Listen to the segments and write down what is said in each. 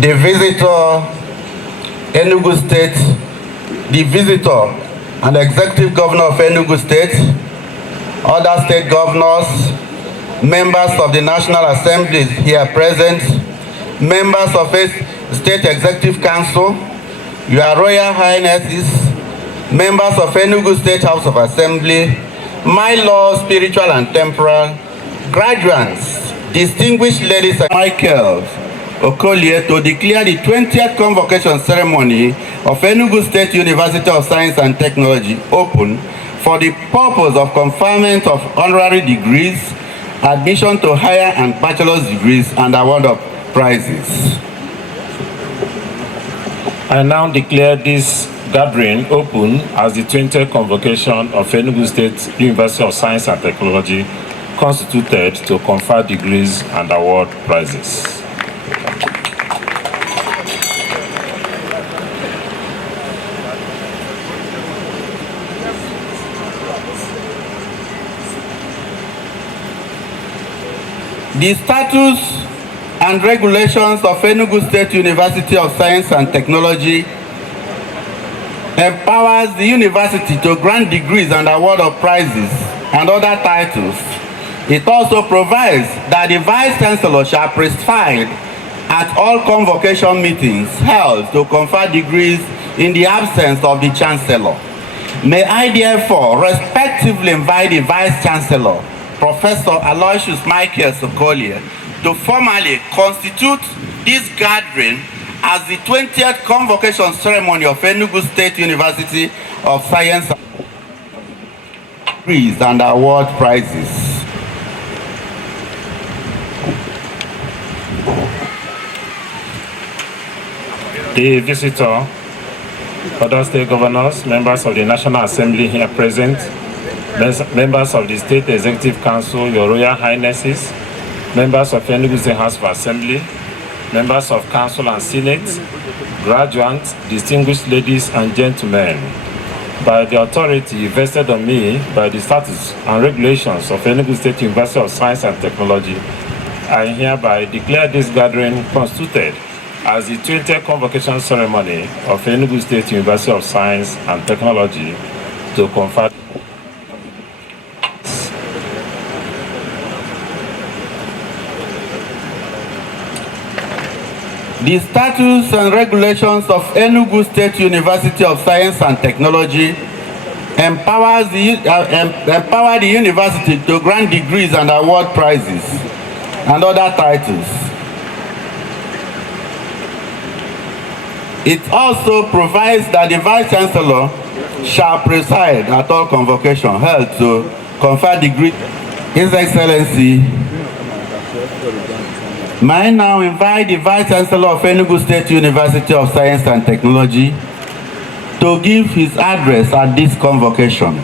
the visitor, Enugu State, the visitor and executive governor of Enugu State, other state governors, members of the National Assembly here present, members of the State Executive Council, Your Royal Highnesses, members of Enugu State House of Assembly, my Lord, spiritual and temporal, graduates, distinguished ladies and Michaels, Okolie, to declare the 20th Convocation ceremony of Enugu State University of Science and Technology open for the purpose of conferment of honorary degrees, admission to higher and bachelor's degrees, and award of prizes. I now declare this gathering open as the 20th Convocation of Enugu State University of Science and Technology, constituted to confer degrees and award prizes. The status and regulations of Enugu State University of Science and Technology empowers the university to grant degrees and award of prizes and other titles. It also provides that the Vice-Chancellor shall preside at all convocation meetings held to confer degrees in the absence of the Chancellor. May I therefore respectively invite the Vice-Chancellor, Professor Aloysius-Michaels Okolie, to formally constitute this gathering as the 20th Convocation ceremony of Enugu State University of Science and award prizes. The visitor, other state governors, members of the National Assembly here present, members of the State Executive Council, Your Royal Highnesses, members of Enugu State House of Assembly, members of Council and Senate, graduates, distinguished ladies and gentlemen, by the authority vested on me by the statutes and regulations of Enugu State University of Science and Technology, I hereby declare this gathering constituted as the 20th Convocation ceremony of Enugu State University of Science and Technology to confer. The statutes and regulations of Enugu State University of Science and Technology empower the university to grant degrees and award prizes and other titles. It also provides that the Vice-Chancellor shall preside at all convocation held to confer degrees. His Excellency, may I now invite the Vice-Chancellor of Enugu State University of Science and Technology to give his address at this convocation.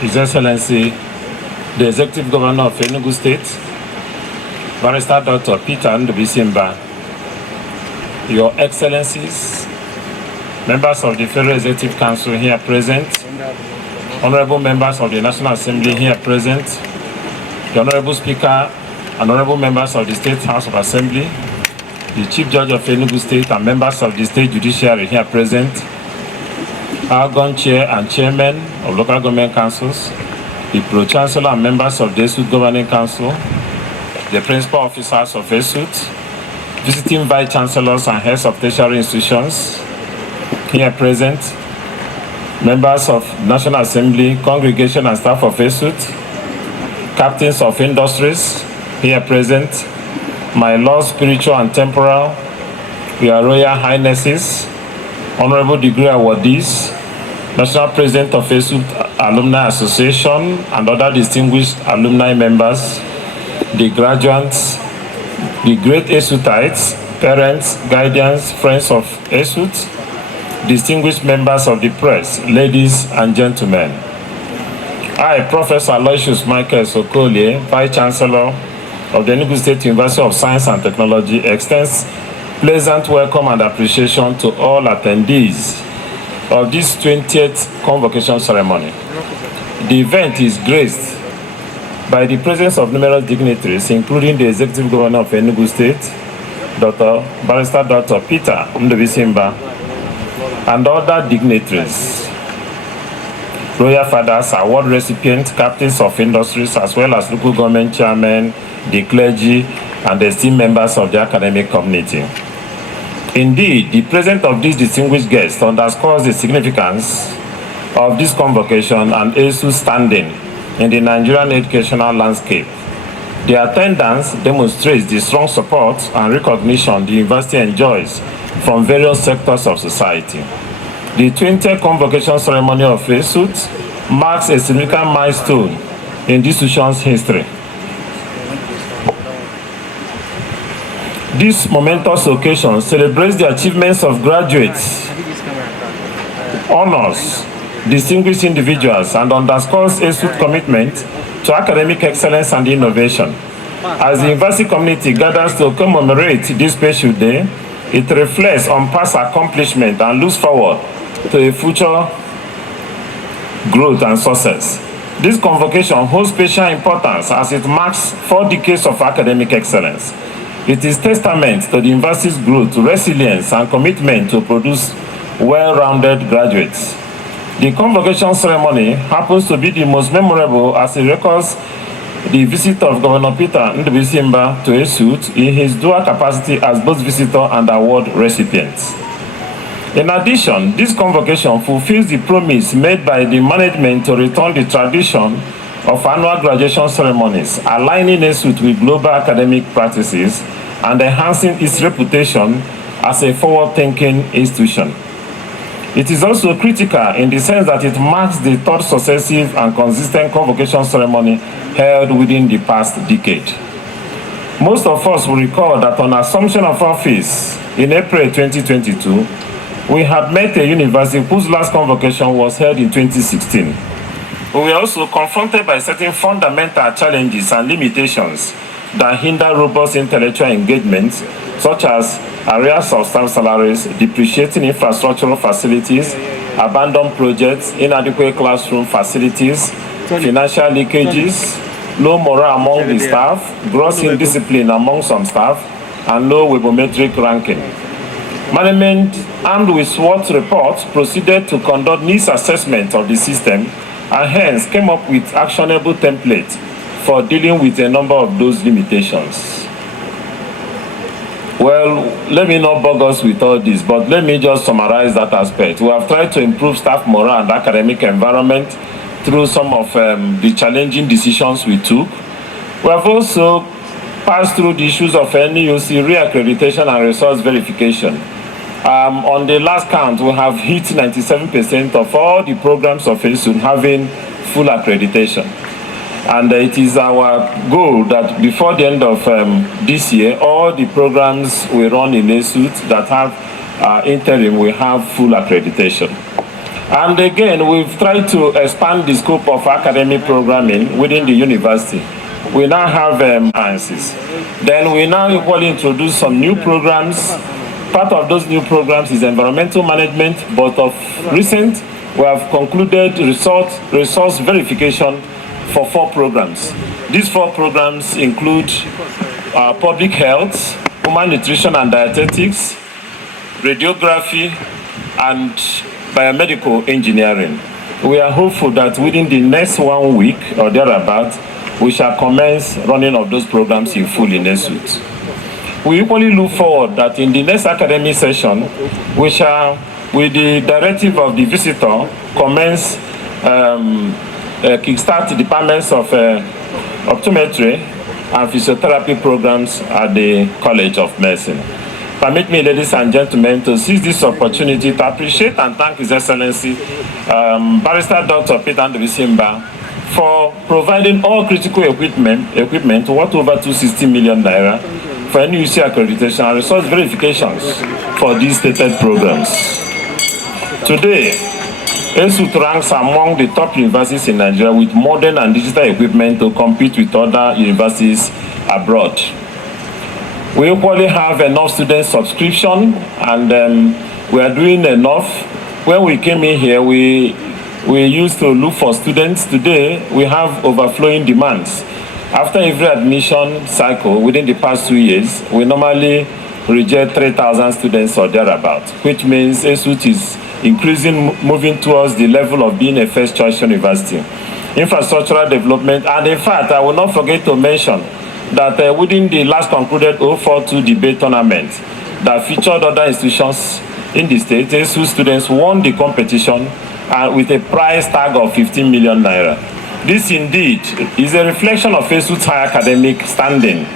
His Excellency, the Executive Governor of Enugu State, Barrister Dr. Peter Ndubisimba, Your Excellencies, members of the Federal Executive Council here present, honorable members of the National Assembly here present, the Honorable Speaker and honorable members of the State House of Assembly, the Chief Judge of Enugu State and members of the State Judiciary here present, outgoing Chair and Chairman of Local Government Councils, the Pro-Chancellor and members of the ESUT Governing Council, the Principal Officers of ESUT, visiting Vice-Chancellors and heads of tertiary institutions here present, members of National Assembly, congregation and staff of ESUT, captains of industries here present, my Lord, spiritual and temporal, Your Royal Highnesses, honorable degree awardees, National President of ESUT Alumni Association and other distinguished alumni members, the graduates, the great ESUTites, parents, guardians, friends of ESUT, distinguished members of the press, ladies and gentlemen. I, Professor Aloysius-Michaels Okolie, Vice-Chancellor of the Enugu State University of Science and Technology, extends pleasant welcome and appreciation to all attendees of this 20th Convocation ceremony. The event is graced by the presence of numerous dignitaries, including the Executive Governor of Enugu State, Barrister Dr. Peter Ndubuisimba, and other dignitaries, royal fathers, award recipients, captains of industries, as well as local government chairmen, the clergy, and the esteemed members of the academic community. Indeed, the presence of these distinguished guests underscores the significance of this convocation and ESUT's standing in the Nigerian educational landscape. The attendance demonstrates the strong support and recognition the university enjoys from various sectors of society. The 20th Convocation ceremony of ESUT marks a significant milestone in the institution's history. This momentous occasion celebrates the achievements of graduates, honors distinguished individuals, and underscores ESUT's commitment to academic excellence and innovation. As the university community gathers to commemorate this special day, it reflects on past accomplishment and looks forward to a future growth and success. This convocation holds special importance as it marks 4 decades of academic excellence. It is testament to the university's growth, resilience, and commitment to produce well-rounded graduates. The convocation ceremony happens to be the most memorable as it records the visit of Governor Peter Ndubuisimba to ESUT in his dual capacity as both visitor and award recipient. In addition, this convocation fulfills the promise made by the management to return the tradition of annual graduation ceremonies, aligning ESUT with global academic practices and enhancing its reputation as a forward-thinking institution. It is also critical in the sense that it marks the 3rd successive and consistent convocation ceremony held within the past decade. Most of us will recall that on assumption of office in April 2022, we had met a university whose last convocation was held in 2016. We were also confronted by certain fundamental challenges and limitations that hinder robust intellectual engagement, such as arrears of staff salaries, depreciating infrastructural facilities, abandoned projects, inadequate classroom facilities, financial leakages, low morale among the staff, gross indiscipline among some staff, and low webometric ranking. Management, armed with SWOT reports, proceeded to conduct needs assessment of the system and hence came up with actionable templates for dealing with a number of those limitations. Well, let me not bug us with all this, but let me just summarize that aspect. We have tried to improve staff morale and academic environment through some of the challenging decisions we took. We have also passed through the issues of NUC reaccreditation and resource verification. On the last count, we have hit 97% of all the programs of ESUT having full accreditation. And it is our goal that before the end of this year, all the programs we run in ESUT that have interim will have full accreditation. And again, we've tried to expand the scope of academic programming within the university. We now have sciences. Then we now equally introduce some new programs. Part of those new programs is environmental management, but of recent, we have concluded resource verification for 4 programs. These 4 programs include public health, human nutrition and dietetics, radiography, and biomedical engineering. We are hopeful that within the next 1 week or thereabout, we shall commence running of those programs in full in ESUT. We equally look forward that in the next academic session, we shall, with the directive of the visitor, commence kickstart the departments of optometry and physiotherapy programs at the College of Medicine. Permit me, ladies and gentlemen, to seize this opportunity to appreciate and thank His Excellency, Barrister Dr. Peter Ndubuisimba, for providing all critical equipment worth over 260 million naira for NUC accreditation and resource verifications for these stated programs. Today, ESUT ranks among the top universities in Nigeria with modern and digital equipment to compete with other universities abroad. We equally have enough student subscription, and we are doing enough. When we came in here, we used to look for students. Today, we have overflowing demands. After every admission cycle within the past 2 years, we normally reject 3,000 students or thereabout, which means ESUT is increasing, moving towards the level of being a first choice university. Infrastructural development, and in fact, I will not forget to mention that within the last concluded 042 debate tournament that featured other institutions in the state, ESUT students won the competition with a prize tag of 15 million naira. This indeed is a reflection of ESUT's high academic standing.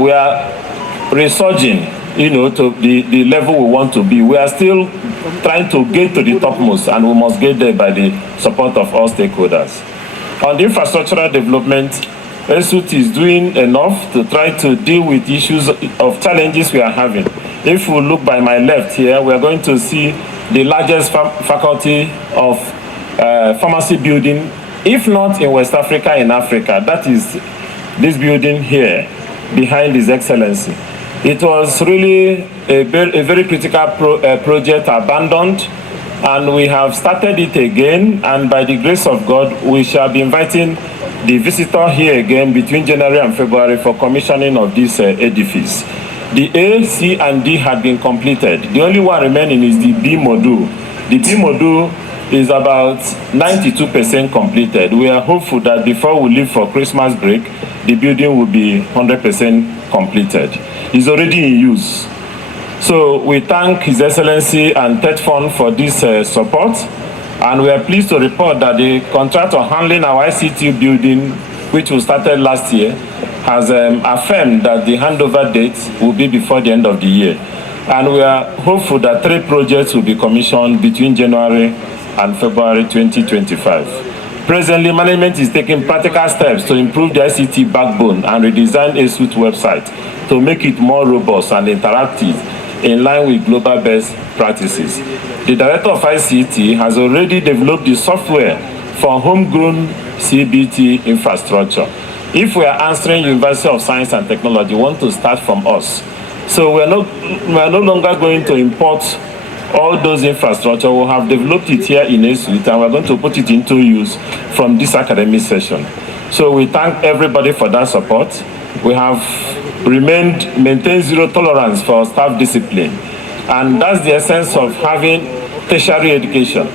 We are resurging, to the level we want to be. We are still trying to get to the topmost, and we must get there by the support of all stakeholders. On the infrastructural development, ESUT is doing enough to try to deal with issues of challenges we are having. If we look by my left here, we are going to see the largest faculty of pharmacy building, if not in West Africa, in Africa. That is this building here, behind His Excellency. It was really a very critical project, abandoned, and we have started it again, and by the grace of God, we shall be inviting the visitor here again between January and February for commissioning of this edifice. The A, C, and D had been completed. The only one remaining is the B module. The B module is about 92% completed. We are hopeful that before we leave for Christmas break, the building will be 100% completed. It's already in use. So we thank His Excellency and TED Fund for this support, and we are pleased to report that the contractor handling our ICT building, which we started last year, has affirmed that the handover date will be before the end of the year. And we are hopeful that 3 projects will be commissioned between January and February 2025. Presently, management is taking practical steps to improve the ICT backbone and redesign ESUT website to make it more robust and interactive in line with global best practices. The Director of ICT has already developed the software for homegrown CBT infrastructure. If we are answering University of Science and Technology, want to start from us. So we are no longer going to import all those infrastructure. We have developed it here in ESUT, and we're going to put it into use from this academic session. So we thank everybody for that support. We have maintained zero tolerance for staff discipline, and that's the essence of having tertiary education.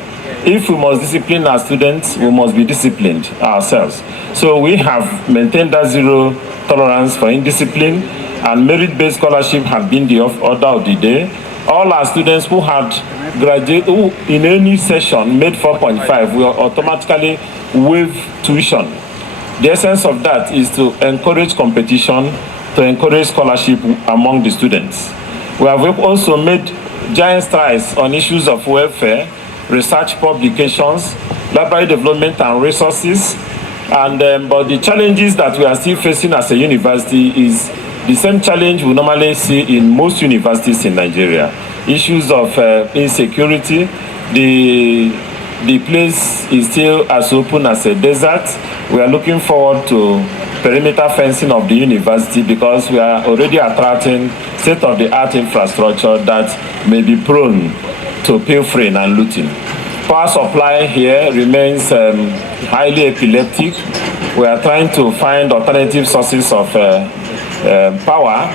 If we must discipline our students, we must be disciplined ourselves. So we have maintained that zero tolerance for indiscipline, and merit-based scholarship have been the order of the day. All our students who had graduated, who in any session made 4.5, will automatically waive tuition. The essence of that is to encourage competition, to encourage scholarship among the students. We have also made giant strides on issues of welfare, research publications, library development and resources, and but the challenges that we are still facing as a university is the same challenge we normally see in most universities in Nigeria. Issues of insecurity. The place is still as open as a desert. We are looking forward to perimeter fencing of the university because we are already attracting state-of-the-art infrastructure that may be prone to pilfering and looting. Power supply here remains highly epileptic. We are trying to find alternative sources of power.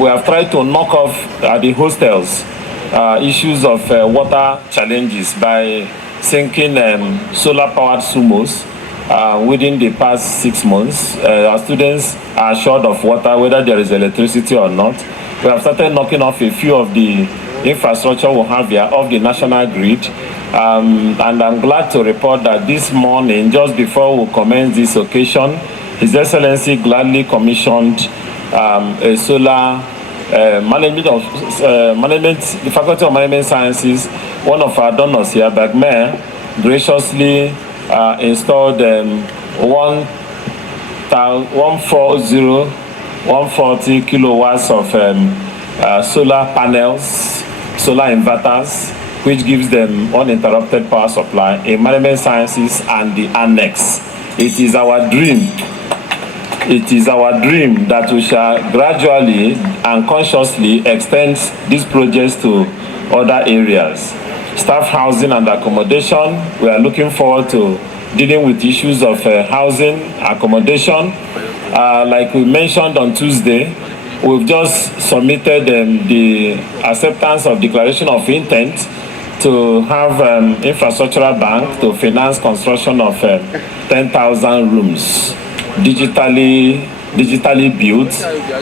We have tried to knock off the hostels issues of water challenges by sinking solar-powered sumos within the past 6 months. Our students are short of water, whether there is electricity or not. We have started knocking off a few of the infrastructure we have here off the national grid. And I'm glad to report that this morning, just before we commence this occasion, His Excellency gladly commissioned a solar the Faculty of Management Sciences. One of our donors here, Bagmer, graciously installed 140 kilowatts of solar panels, solar inverters, which gives them uninterrupted power supply in management sciences and the annex. It is our dream. It is our dream that we shall gradually and consciously extend these projects to other areas. Staff housing and accommodation, we are looking forward to dealing with issues of housing, accommodation. Like we mentioned on Tuesday, we've just submitted the acceptance of declaration of intent to have infrastructural bank to finance construction of 10,000 rooms digitally built,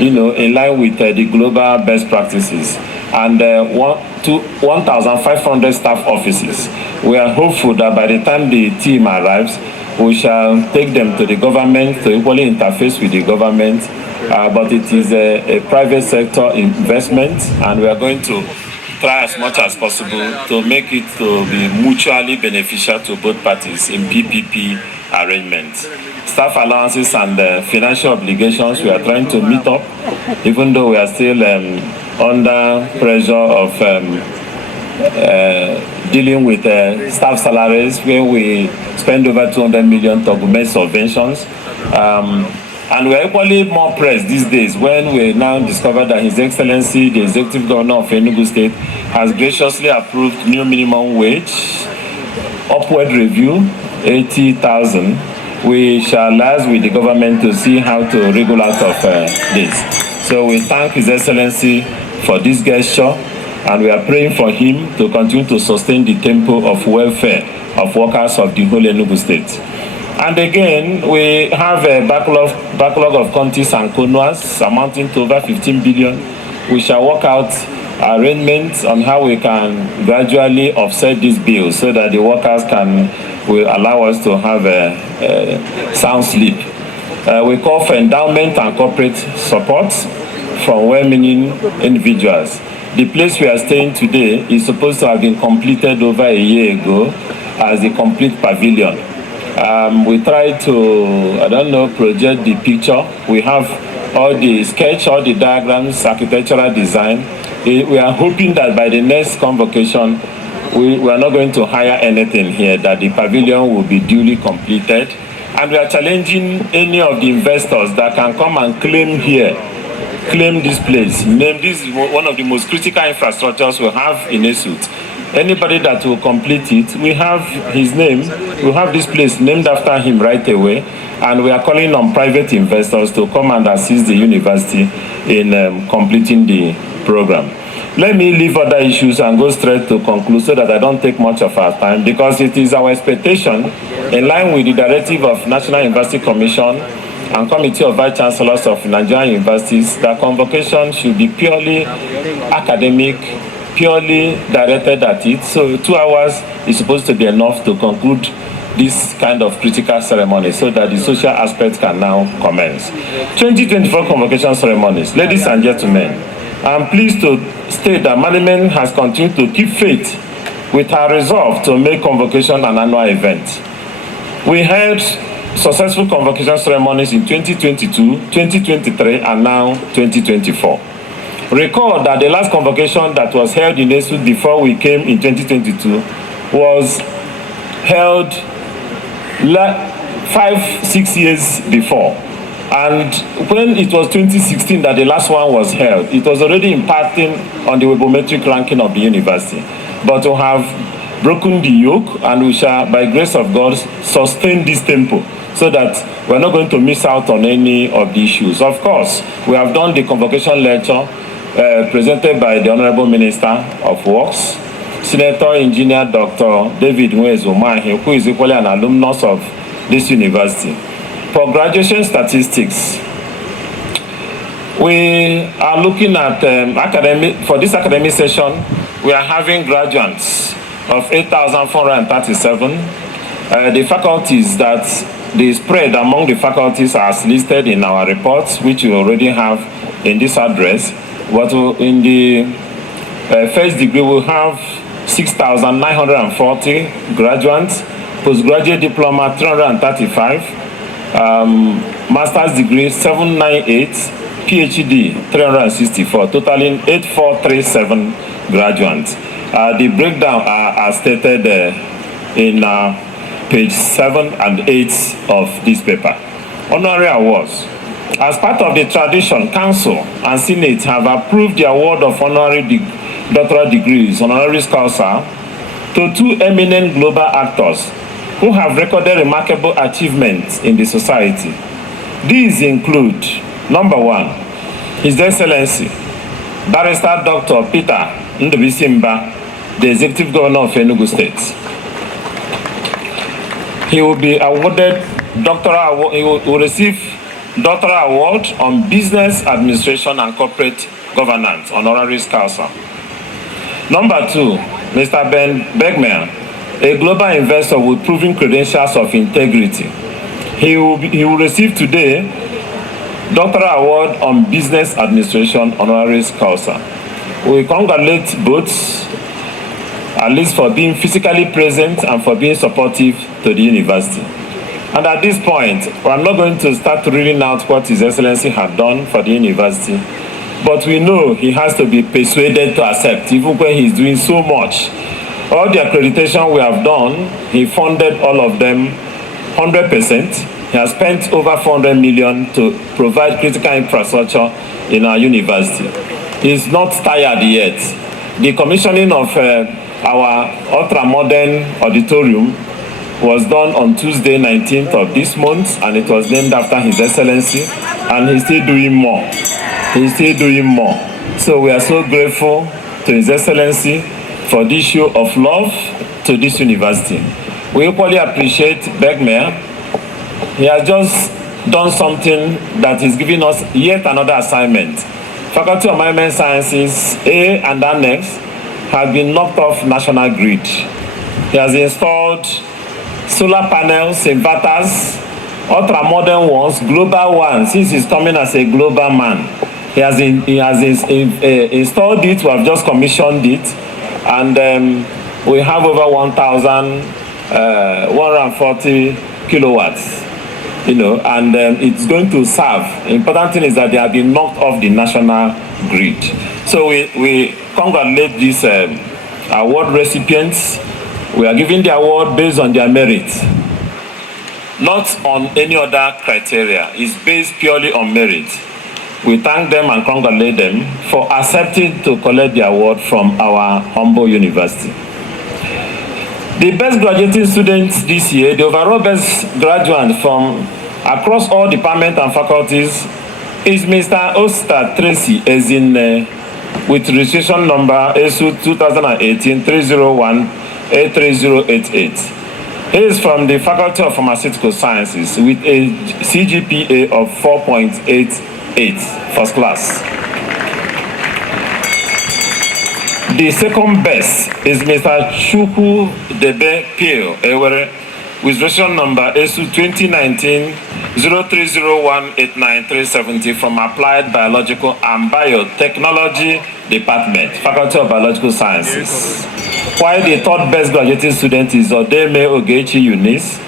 in line with the global best practices, and 1,500 staff offices. We are hopeful that by the time the team arrives, we shall take them to the government to equally interface with the government, but it is a private sector investment, and we are going to try as much as possible to make it to be mutually beneficial to both parties in PPP arrangements. Staff allowances and financial obligations, we are trying to meet up, even though we are still under pressure of dealing with staff salaries, where we spend over 200 million to government subventions. And we are equally more pressed these days when we now discover that His Excellency, the Executive Governor of Enugu State, has graciously approved new minimum wage, upward review, 80,000. We shall liaise with the government to see how to wriggle out of this. So we thank His Excellency for this gesture, and we are praying for him to continue to sustain the tempo of welfare of workers of the whole Enugu State. And again, we have a backlog of counties and conwas amounting to over 15 billion. We shall work out arrangements on how we can gradually offset these bills so that the workers will allow us to have a sound sleep. We call for endowment and corporate support from well-meaning individuals. The place we are staying today is supposed to have been completed over a year ago as a complete pavilion. We try to, project the picture. We have all the sketch, all the diagrams, architectural design. We are hoping that by the next convocation, we are not going to hire anything here, that the pavilion will be duly completed. And we are challenging any of the investors that can come and claim this place. This is one of the most critical infrastructures we have in ESUT. Anybody that will complete it, we have his name, we have this place named after him right away, and we are calling on private investors to come and assist the university in completing the program. Let me leave other issues and go straight to conclude so that I don't take much of our time, because it is our expectation, in line with the directive of National University Commission and Committee of Vice-Chancellors of Nigerian Universities, that convocation should be purely academic, purely directed at it. So 2 hours is supposed to be enough to conclude this kind of critical ceremony so that the social aspects can now commence. 2024 convocation ceremonies. Ladies and gentlemen, I'm pleased to state that management has continued to keep faith with our resolve to make convocation an annual event. We held successful convocation ceremonies in 2022, 2023, and now 2024. Recall that the last convocation that was held in ESUT before we came in 2022 was held 5-6 years before. And when it was 2016 that the last one was held, it was already impacting on the webometric ranking of the university. But we have broken the yoke, and we shall, by grace of God, sustain this tempo so that we're not going to miss out on any of the issues. Of course, we have done the convocation lecture presented by the Honorable Minister of Works, Senator Engineer Dr. David Nwezomahi, who is equally an alumnus of this university. For graduation statistics, we are looking at for this academic session, we are having graduates of 8,437. The faculties that the spread among the faculties as listed in our reports, which you already have in this address. But in the first degree, we'll have 6,940 graduates, postgraduate diploma 335, master's degree 798, PhD 364, totaling 8437 graduates. The breakdown are stated in page 7 and 8 of this paper. Honorary awards. As part of the tradition, Council and Senate have approved the award of honorary doctoral degrees, honoris causa, to 2 eminent global actors who have recorded remarkable achievements in the society. These include, number 1, His Excellency, Barrister Dr. Peter Ndubisimba, the Executive Governor of Enugu State. He will be awarded he will receive doctoral award on Business Administration and Corporate Governance, honoris causa. Number 2, Mr. Ben Begmer, a global investor with proven credentials of integrity. He will receive today doctoral award on Business Administration, honoris causa. We congratulate both, at least for being physically present and for being supportive to the university. And at this point, I'm not going to start reading out what His Excellency had done for the university, but we know he has to be persuaded to accept, even when he's doing so much. All the accreditation we have done, he funded all of them 100%. He has spent over 400 million to provide critical infrastructure in our university. He's not tired yet. The commissioning of our ultra-modern auditorium was done on Tuesday, 19th of this month, and it was named after His Excellency, and he's still doing more. He's still doing more. So we are so grateful to His Excellency for this show of love to this university. We equally appreciate Begmer. He has just done something that is giving us yet another assignment. Faculty of Management Sciences, A and Annex, have been knocked off national grid. He has installed solar panels, inverters, ultra-modern ones, global ones, since he's coming as a global man. He has installed it, we have just commissioned it, and we have over 1,140 kilowatts, and it's going to serve. The important thing is that they have been knocked off the national grid. So we congratulate these award recipients. We are giving the award based on their merit, not on any other criteria. It's based purely on merit. We thank them and congratulate them for accepting to collect the award from our humble university. The best graduating students this year, the overall best graduate from across all departments and faculties, is Mr. Oster Tracy Ezinne, with registration number ESUT 2018-301-83088. He is from the Faculty of Pharmaceutical Sciences with a CGPA of 4.88, first class. The second best is Mr. Chukwu Debe Pio Ewere with registration number ESUT 2019-0301-89370 from Applied Biological and Biotechnology Department, Faculty of Biological Sciences. While the third best graduating student is Odeme Ogechi Eunice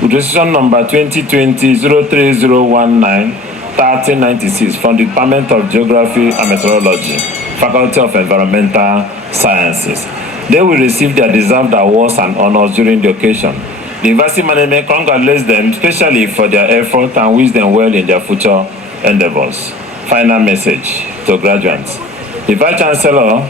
with registration number 2020-03019-3096 from the Department of Geography and Meteorology, Faculty of Environmental Sciences. They will receive their deserved awards and honors during the occasion. The university management congratulates them especially for their effort and wish them well in their future endeavors. Final message to graduates. The Vice-Chancellor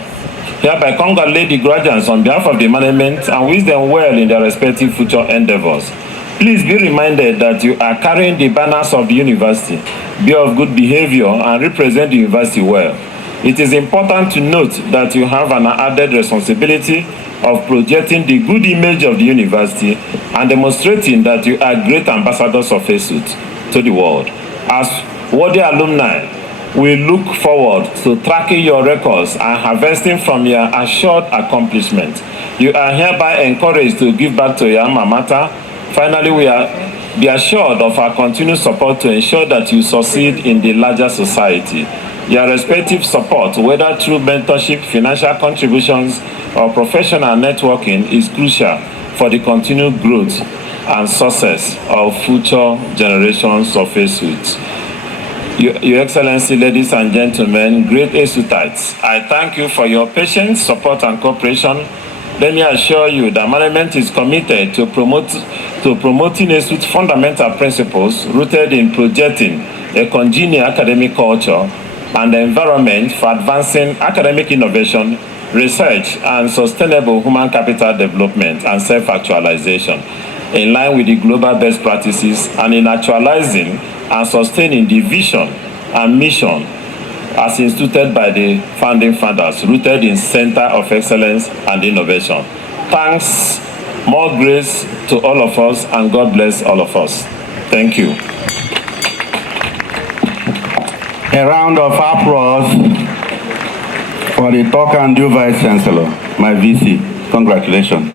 hereby congratulate the graduates on behalf of the management and wish them well in their respective future endeavors. Please be reminded that you are carrying the banners of the university. Be of good behavior and represent the university well. It is important to note that you have an added responsibility of projecting the good image of the university and demonstrating that you are great ambassadors of ESUT to the world. As worthy alumni, we look forward to tracking your records and harvesting from your assured accomplishment. You are hereby encouraged to give back to your alma mater. Finally, be assured of our continued support to ensure that you succeed in the larger society. Your respective support, whether through mentorship, financial contributions, or professional networking, is crucial for the continued growth and success of future generations of ESUT. Your Excellency, ladies and gentlemen, great ESUTites, I thank you for your patience, support, and cooperation. Let me assure you that management is committed to promoting ESUT's fundamental principles rooted in projecting a congenial academic culture and environment for advancing academic innovation, research, and sustainable human capital development and self-actualization. in line with the global best practices and in actualizing and sustaining the vision and mission as instituted by the founding fathers, rooted in Center of Excellence and Innovation. Thanks, more grace to all of us, and God bless all of us. Thank you. A round of applause for the talk and do Vice-Chancellor, my VC. Congratulations.